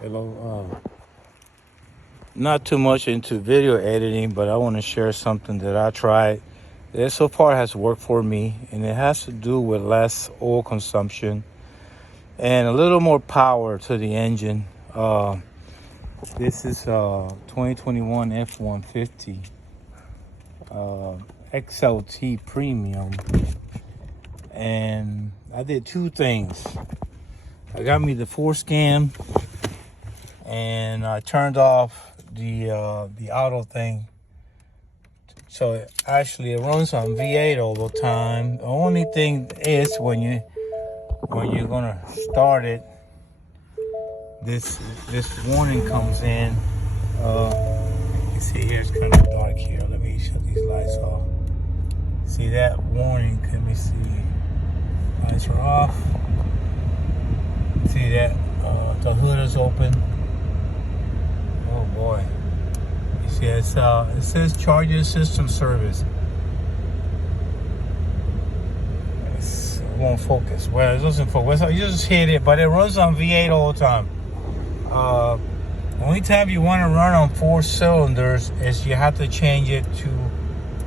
Hello. Not too much into video editing, but I want to share something that I tried that so far has worked for me, and it has to do with less oil consumption and a little more power to the engine. This is 2021 F150 XLT Premium, and I did two things. I got me the forescan, and I turned off the auto thing, so it runs on V8 all the time. The only thing is when you're gonna start it, this warning comes in. You see here, it's kind of dark here. Let me shut these lights off. See that warning? Let me see. Lights are off. See that the hood is open. Oh boy. You see it says charging system service. It won't focus. Well, it doesn't focus. You just hit it, but it runs on V8 all the time. The only time you want to run on 4 cylinders is you have to change it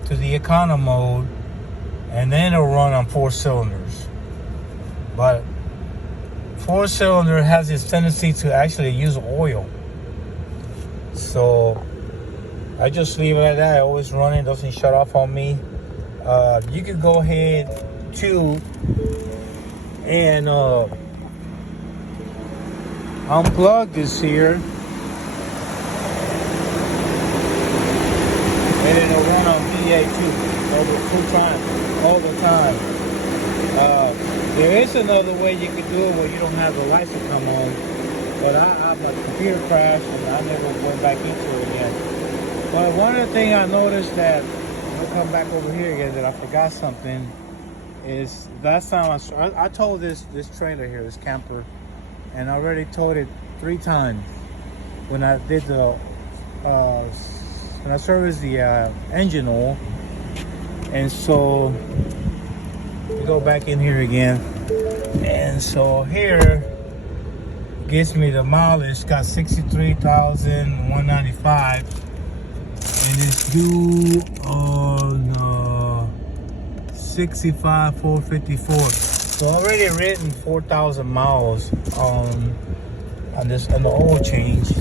to the econo mode, and then it'll run on 4 cylinders. But 4 cylinder has this tendency to actually use oil. So I just leave it like that. I always run it, doesn't shut off on me. You can go ahead too and unplug this here, and it'll run on V8 too, all the time. There is another way you can do it where you don't have the lights to come on, but my computer crashed and I never went back into it again. But one of the things I noticed that, I'll come back over here again, that I forgot something, is last time I towed this trailer here, this camper, and I already towed it 3 times when I did when I serviced the engine oil. And so we go back in here again, and so here gets me the mileage. Got 63,195, and it's due on 65,454. So already written 4,000 miles on the oil change,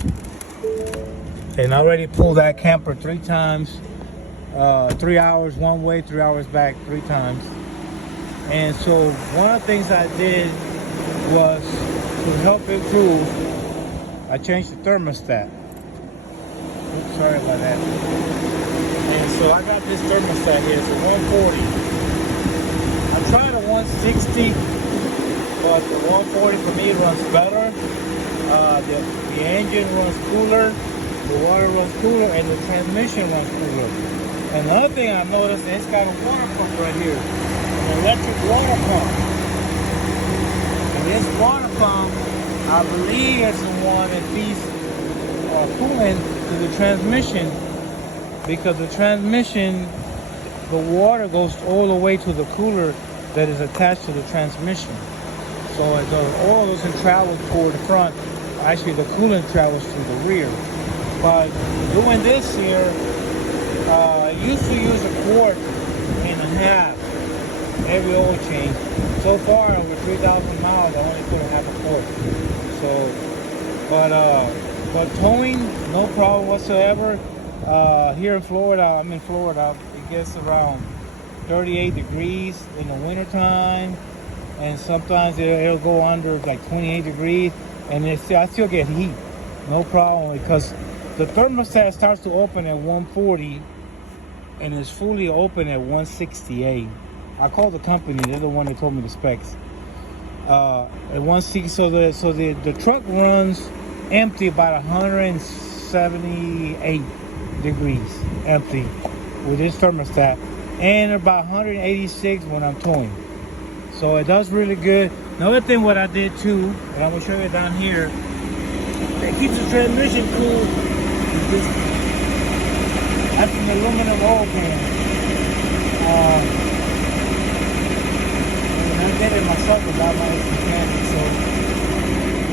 and I already pulled that camper 3 times, 3 hours one way, 3 hours back, 3 times. And so one of the things I did was to help improve, I changed the thermostat. Oops, sorry about that. And so I got this thermostat here. It's a 140. I tried a 160, but the 140 for me runs better. The engine runs cooler, the water runs cooler, and the transmission runs cooler. And the other thing I noticed, it's got a water pump right here, an electric water pump. And this water pump, I believe, is the one that feeds coolant to the transmission, because the transmission, the water goes all the way to the cooler that is attached to the transmission. So the oil doesn't travel toward the front. Actually, the coolant travels to the rear. But doing this here, I used to use a quart and a half every oil change. So far, over 3,000 miles, I only put a half a quart. So, but towing, no problem whatsoever. Here in Florida, I'm in Florida, it gets around 38 degrees in the wintertime, and sometimes it'll go under like 28 degrees, and I still get heat, no problem, because the thermostat starts to open at 140 and is fully open at 168. I called the company, they're the one that told me the specs. At 160, so the truck runs empty about 178 degrees empty with this thermostat, and about 186 when I'm towing. So it does really good. Another thing what I did too, and I'm gonna show you down here, that keeps the transmission cool. That's an aluminum oil can. And I did it myself without my mechanic, so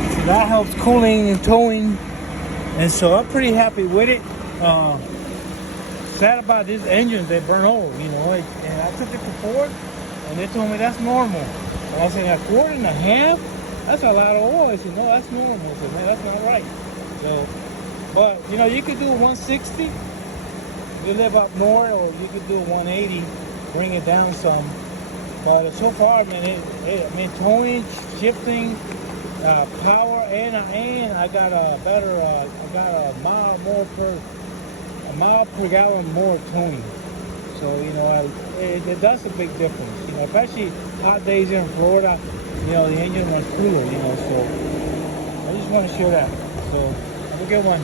it's an that helps cooling and towing, and so I'm pretty happy with it. Sad about these engines, they burn old, you know. And I took it to Ford, and they told me that's normal. And I said, a quart and a half? That's a lot of oil. I said, no, that's normal. I said, man, that's not right. So, but you know, you could do 160. You live up north, or you could do 180, bring it down some. But so far, man, I mean, towing, shifting, power, and I got a better, I got a mile per gallon more towing. So you know, that's a big difference. You know, especially hot days here in Florida. You know, the engine runs cooler. You know, so I just want to share that. So have a good one.